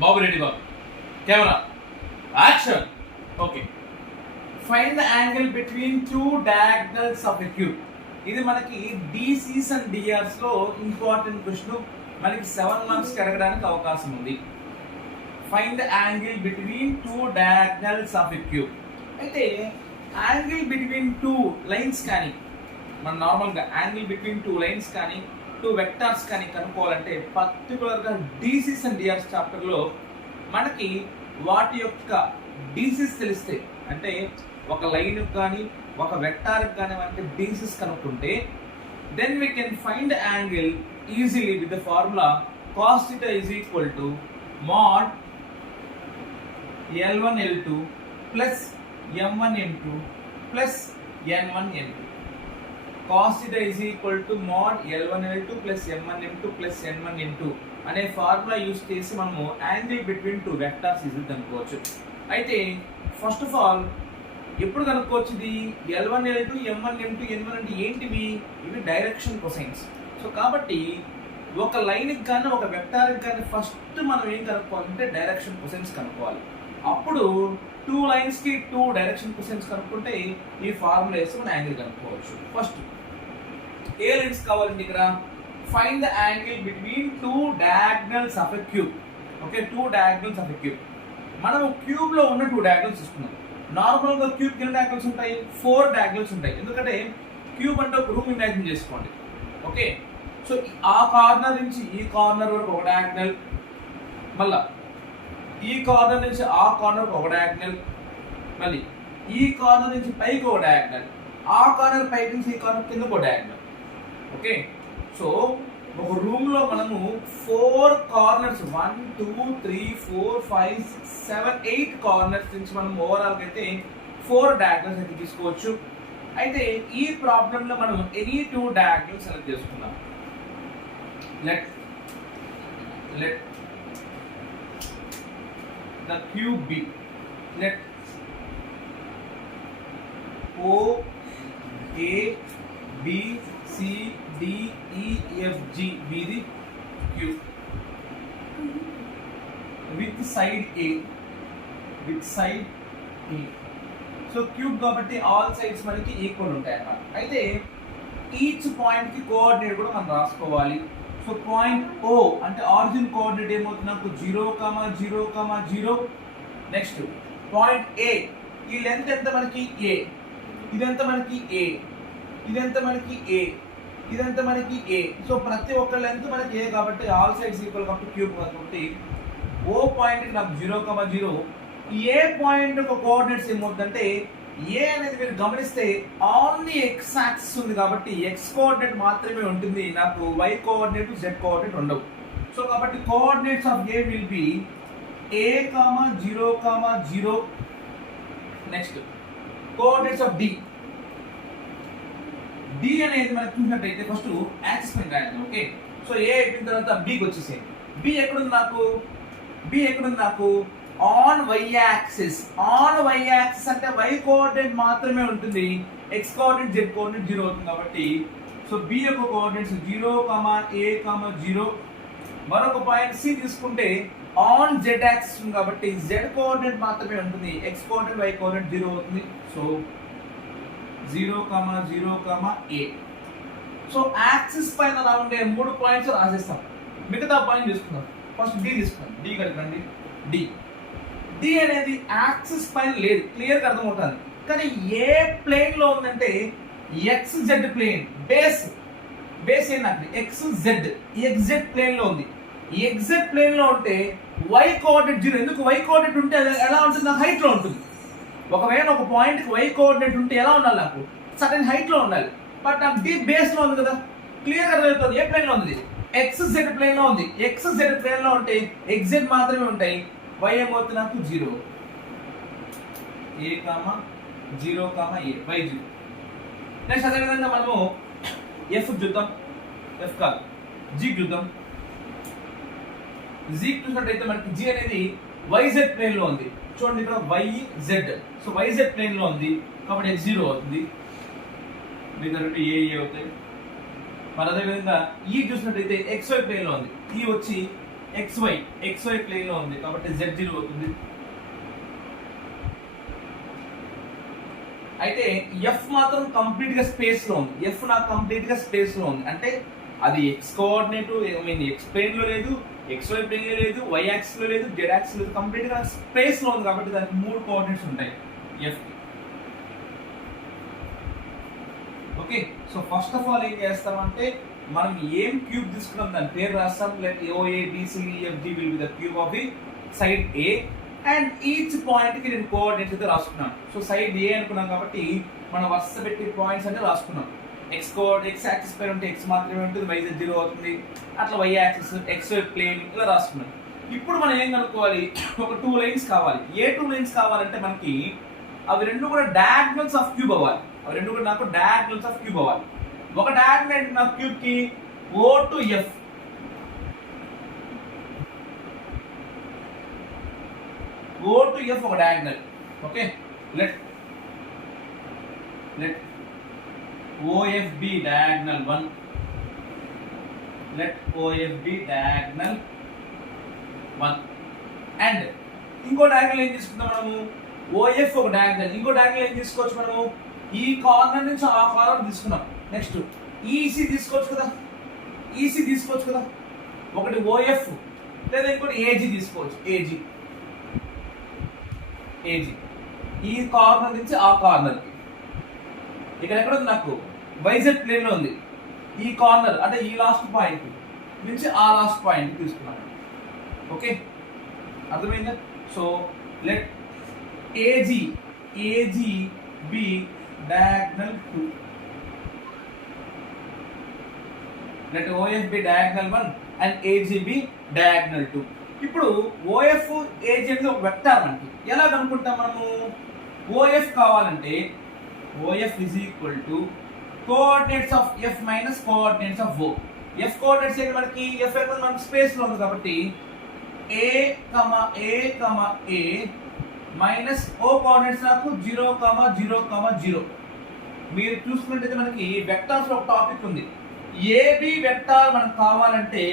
Babu ready Babu, camera action. Okay, find the angle between two diagonals of a cube. ఇది మనకి డిసిస్ and DRs లో important question, మనకి 7 marks కి అడగడానికి అవకాశం ఉంది. Find the angle between two diagonals of a cube. అయితే angle between two lines కానీ, మన నార్మల్గా యాంగిల్ బిట్వీన్ టూ లైన్స్ కానీ టూ వెక్టార్స్ కానీ కనుక్కోవాలంటే పర్టికులర్గా డిసిస్ అండ్ డిఆర్స్ చాప్టర్లో మనకి వాటి యొక్క డిసిస్ తెలిస్తే, అంటే ఒక లైన్ కానీ ఒక వెక్టార్ కానీ మనకి డిసిస్ కనుక్కుంటే then we can find angle easily with the formula cos θ is equal to mod L1 L2 plus M1 M2 plus N1 N2. cos θ is equal to mod L1 L2 plus M1 M2 plus N1 N2 అనే formula use చేసి మనము angle between two vectors ఇది కనుక్కోవచ్చు. అయితే first of all ఎప్పుడు కనుక్కోవచ్చు ఇది? L1 L2 M1 M2 N1 అంటే ఏంటివి? ఇవి డైరెక్షన్ కొసైన్స్. సో కాబట్టి ఒక లైన్కి కానీ ఒక వెక్టార్కి కానీ ఫస్ట్ మనం ఏం కనుక్కోవాలంటే డైరెక్షన్ కొసైన్స్ కనుక్కోవాలి. అప్పుడు టూ లైన్స్కి టూ డైరెక్షన్ కొసైన్స్ కనుక్కుంటే ఈ ఫార్ములా వేసి మనం యాంగిల్ కనుక్కోవచ్చు. ఫస్ట్ ఏ లైన్స్ కావాలండి ఇక్కడ? Find the angle between two diagonals of a cube. Okay, two diagonals of a cube. మనం క్యూబ్ లో ఉన్న టూ డయాగ్నల్స్ తీసుకున్నాం. నార్మల్ గా క్యూబ్ ఎన్ని డయాగ్నల్స్ ఉంటాయి? 4 డయాగ్నల్స్ ఉంటాయి. ఎందుకంటే క్యూబ్ అంటే ఒక రూమ్ ఇమాజిన్ చేసుకోండి. ఓకే, సో ఆ కార్నర్ నుంచి ఈ కార్నర్ వరకు ఒక డయాగ్నల్, మళ్ళా ఈ కార్నర్ నుంచి ఆ కార్నర్ ఒక డయాగ్నల్, మళ్ళీ ఈ కార్నర్ నుంచి పైకి ఒక డయాగ్నల్, ఆ కార్నర్ పైకి నుంచి ఈ కార్నర్ కిందకు ఒక డయాగ్నల్. ఓకే, సో ఒక రూమ్ లో మనము 4 కార్నర్స్ 1 2 3 4 5 6 7 8 కార్నర్స్ నుంచి మనం ఓవరాల్ గా అయితే 4 డయాగ్నల్స్ అయితే తీసుకోవచ్చు. అయితే ఈ ప్రాబ్లం లో మనం ఎనీ 2 డయాగ్నల్స్ సెలెక్ట్ చేసుకుందాం. Let the cube be, let O A B C D E F G be the cube with side A, with side A. So cube కాబట్టి ఆల్ సైడ్స్ మనకి equal ఉంటాయి అన్నమాట. అయితే each point కి coordinate కూడా మనం రాసుకోవాలి. సో పాయింట్ O అంటే ఆరిజిన్ కోఆర్డినేట్ ఏమవుతుంది నాకు? 0, 0, 0. నెక్స్ట్ పాయింట్ A, ఈ లెంత్ ఎంత మనకి? A. ఇదెంత మనకి? A. ఇదెంత మనకి? A. ఇదంతా మనకి A. సో ప్రతి ఒక్క లెంత్ మనకి A కాబట్టి ఆల్ సైడ్స్ ఈక్వల్ కాబట్టి క్యూబ్ కాబట్టి O పాయింట్ కి నాకు 0, 0. ఏ పాయింట్ యొక్క కోఆర్డినేట్స్ ఏమవుతుందంటే A అనేది మీరు గమనిస్తే ఓన్లీ x యాక్సిస్ ఉంది కాబట్టి x కోఆర్డినేట్ మాత్రమే ఉంటుంది, నాకు y కోఆర్డినేట్ z కోఆర్డినేట్ ఉండవు. సో కాబట్టి coordinates of A will be A, 0, 0. Next coordinates of D అనేది మనకు చూసినట్టయితే ఫస్ట్ యాక్సిస్ పైన రాయాలి. ఓకే, సో A అయిపోయిన తర్వాత Bకి వచ్చేసేయండి. B ఎక్కడుంది నాకు? On y axis. On y axis అంటే y కోఆర్డినేట్ మాత్రమే ఉంటుంది, x కోఆర్డినేట్ z కోఆర్డినేట్ 0 అవుతుంది కాబట్టి సో B యొక్క కోఆర్డినేట్స్ 0, A, 0. మరొక పాయింట్ C తీసుకుంటే ఆన్ z యాక్సిస్ ఉంది కాబట్టి z కోఆర్డినేట్ మాత్రమే ఉంటుంది, x కోఆర్డినేట్ y కోఆర్డినేట్ 0 అవుతుంది. So 0, 0, A. సో యాక్సిస్ పైన ఉండే 3 పాయింట్స్ రాసేస్తాం. మిగతా పాయింట్ తీసుకుందాం. ఫస్ట్ D తీసుకుందాం. D కనుకండి. D అనేది యాక్సిస్ పైన లేదు, క్లియర్ గా అర్థమవుతుంది. కానీ ఏ ప్లేన్ లో ఉందంటే XZ ప్లేన్. బేస్ ఏంటంటే XZ ప్లేన్ లో ఉంది. XZ ప్లేన్ లో ఉంటే y కోఆర్డినేట్ 0. ఎందుకు? y కోఆర్డినేట్ ఉంటే ఎలా ఉంటుంది? హైట్ లో ఉంటుంది. ఒకవేళ ఒక పాయింట్ కి y కోఆర్డినేట్ ఉంటే ఎలా ఉండాలి? నాకు సర్టెన్ హైట్ లో ఉండాలి. బట్ నాకు D బేస్ లో ఉంది కదా, క్లియర్ గా అర్థమవుతుంది. ఏ ప్లేన్ లో ఉంది? XZ ప్లేన్ లో ఉంది. XZ ప్లేన్ లో ఉంటే XZ మాత్రమే ఉంటాయి, y ఏమవుతుంది నాకు? 0. A, 0, A, y 0. నెక్స్ట్ అదే విధంగా మనము F చూద్దాం. F కాదు, G చూద్దాం. G చూసినట్టయితే మనకి G అనేది YZ ప్లేన్ లో ఉంది. చూడండి ఇక్కడ YZ. సో YZ ప్లేన్ లో ఉంది కాబట్టి X 0 అవుతుంది, మిగతా రెండు A అవుతాయి. మరి అదే విధంగా E చూసినట్టయితే XY ప్లేన్ లో ఉంది. E వచ్చి xy ప్లేన్ లో ఉంది కాబట్టి z0 అవుతుంది. అయితే f మాత్రం కంప్లీట్ గా స్పేస్ లో ఉంది. f నాకు కంప్లీట్ గా స్పేస్ లో ఉంది అంటే అది x కోఆర్డినేట్ x ప్లేన్ లో లేదు, xy ప్లేన్ లో లేదు, y యాక్సిస్ లో లేదు, z యాక్సిస్ లో లేదు, కంప్లీట్ గా స్పేస్ లో ఉంది కాబట్టి దానికి 3 కోఆర్డినేట్స్ ఉంటాయి f. Okay, so first of all ఏం చేస్తామంటే మనం ఏం క్యూబ్ తీసుకున్నాం దాని పేరు రాస్తాం. Let OABCDEFG will be the cube of the side A and each point కి నేను కోఆర్డినేట్స్ అయితే రాసుకున్నాను. సో సైడ్ A అనుకున్నాం కాబట్టి మనం వరుస పెట్టి పాయింట్స్ అంటే రాసుకున్నాం. x యాక్సిస్ పైన ఉంటే x మాత్రమే ఉంటుంది, y z 0 అవుతుంది, అట్లా y యాక్సిస్ xy ప్లేన్ ఇలా రాసుకున్నాం. ఇప్పుడు మనం ఏం కనుక్కోవాలి, ఒక 2 లైన్స్ కావాలి. ఏ 2 లైన్స్ కావాలంటే మనకి అవి రెండు కూడా డయాగ్నల్స్ ఆఫ్ క్యూబ్ అవ్వాలి. అవి రెండు కూడా నాకు డయాగ్నల్స్ ఆఫ్ క్యూబ్ అవ్వాలి. ఒక డయాగ్నల్ నా క్యూబ్ కి O to F, O to F ఒక diagonal. Okay, let OF be diagonal 1, let OF be diagonal 1 and ఇంకో డయాగ్నల్ ఏం తీసుకుందాం మనము, OF ఒక డయాగ్నల్. ఇంకో డయాగ్నల్ ఏం తీసుకోవచ్చు మనము, ఈ కార్నర్ నుంచి ఆ కార్నర్ తీసుకున్నాం. నెక్స్ట్ EC తీసుకోవచ్చు కదా, ఒకటి OF లేదా ఇంకోటి AG తీసుకోవచ్చు. AG ఈ కార్నర్ నుంచి ఆ కార్నర్ కి, ఇక్కడ ఎక్కడ ఉంది నాకు YZ ప్లేన్ లో ఉంది. ఈ కార్నర్ అంటే ఈ లాస్ట్ పాయింట్ నుంచి ఆ లాస్ట్ పాయింట్ తీసుకున్నాను. ఓకే, అర్థమైందా? So let AG be diagonal 2, let OF be diagonal 1 and AG be diagonal 2. ఇప్పుడు OF AG అనేది ఒక వెక్టార్ మనకి. ఎలా కనుక్కుంటాం మనము, OF కావాలంటే OF is equal to coordinates of F minus coordinates of O. F coordinates ఏంటి మనకి, F ఎక్కడ మనకి స్పేస్ లో ఉంది కాబట్టి A, మైనస్ O కోఆర్డినేట్స్ నాకు 0, 0, 0. మీరు చూసుకున్నట్టయితే మనకి వెక్టార్స్ లో ఒక టాపిక్ ఉంది. AB వెక్టార్ మనకు కావాలంటే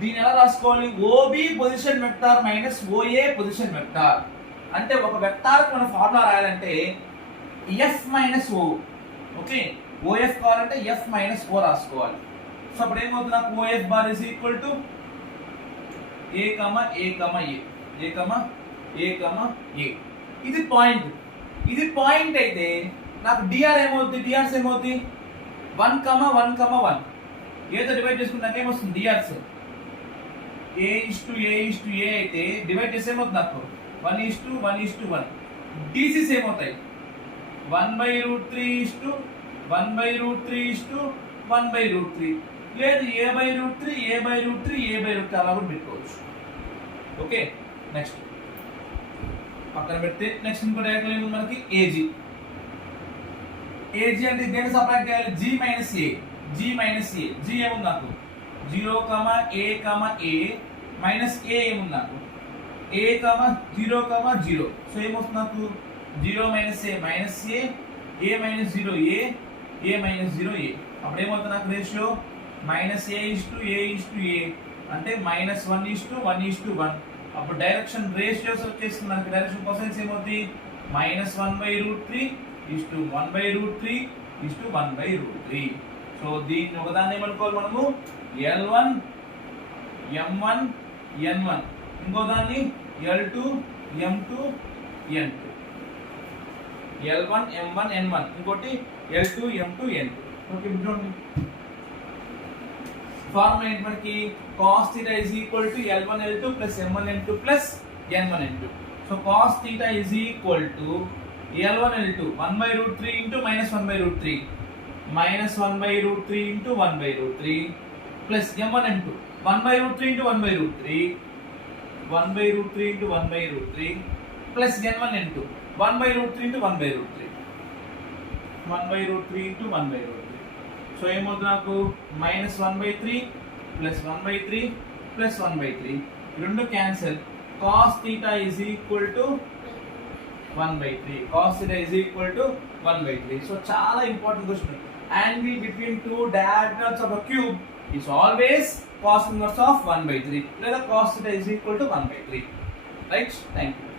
దీన్ని ఎలా రాసుకోవాలి, OB position vector minus OA position vector. అంటే ఒక వెక్టార్ కి మనం ఫార్ములా రాయాలంటే F minus O. Okay, OF కావాలంటే F మైనస్ O రాసుకోవాలి. సో అప్పుడు ఏమవుతుంది నాకు, OF bar is equal to A, ఇది పాయింట్ అయితే నాకు DR ఏమవుతుంది, ఏమవుతుంది 1, 1. ఏదో డివైడ్ చేసుకుంటే నాకు ఏమొస్తుంది, DRs A అయితే డివైడ్ చేస్తే ఏమవుతుంది నాకు 1:1. DCs ఏమవుతాయి 1/√3 లేదు A/√3 అలా కూడా పెట్టుకోవచ్చు. ఓకే, నెక్స్ట్ పక్కన పెడితే నెక్స్ట్ ఇంకో డయాగ్నల్ ఏముంది మనకి, AG అంటే దేన్ని సపరేట్ చేయాలి, G మైనస్ A. G ఏముంది నాకు 0, A మైనస్ A ఏముంది నాకు A, 0, 0. సో ఏమొస్తుంది నాకు 0 minus A minus A minus 0 A minus 0 A. అప్పుడు ఏమవుతుంది నాకు రేషియో -A:A అంటే -1:1:1. అప్పుడు డైరెక్షన్ రేషియోస్ వచ్చేస్తుంది మనకి. డైరెక్షన్ కొసైన్స్ ఏమవుతుంది, -1/√3 సో దీన్ని ఒకదాన్ని ఏమనుకోవాలి మనము, L1 M1 N1, ఇంకో దాన్ని L2 M2 N2. L1 M1 N1 ఇంకోటి L2 M2 N2. ఓకే, చూడండి ఫార్ములా ఏంటి మనకి, cos theta is equal to L1 L2 plus M1 M2 plus N1 N2. So cos theta is equal to L1 L2 1/√3 into -1/√3 -1/√3 into 1/√3 plus M1 M2 1/√3 into 1/√3 1/√3 into 1/√3 plus N1 N2 1/√3 into 1/√3 1/√3 into 1/√3. So ఏమవుతుంది నాకు -1/3 plus 1/3 plus 1/3 రెండు cancel. cos theta is equal to 1/3. cos theta is equal to 1/3. So చాలా important question. Angle between two diagonals of a cube is always cos inverse of 1 by 3 లేదా cos theta is equal to 1 by 3. Right? Thank you.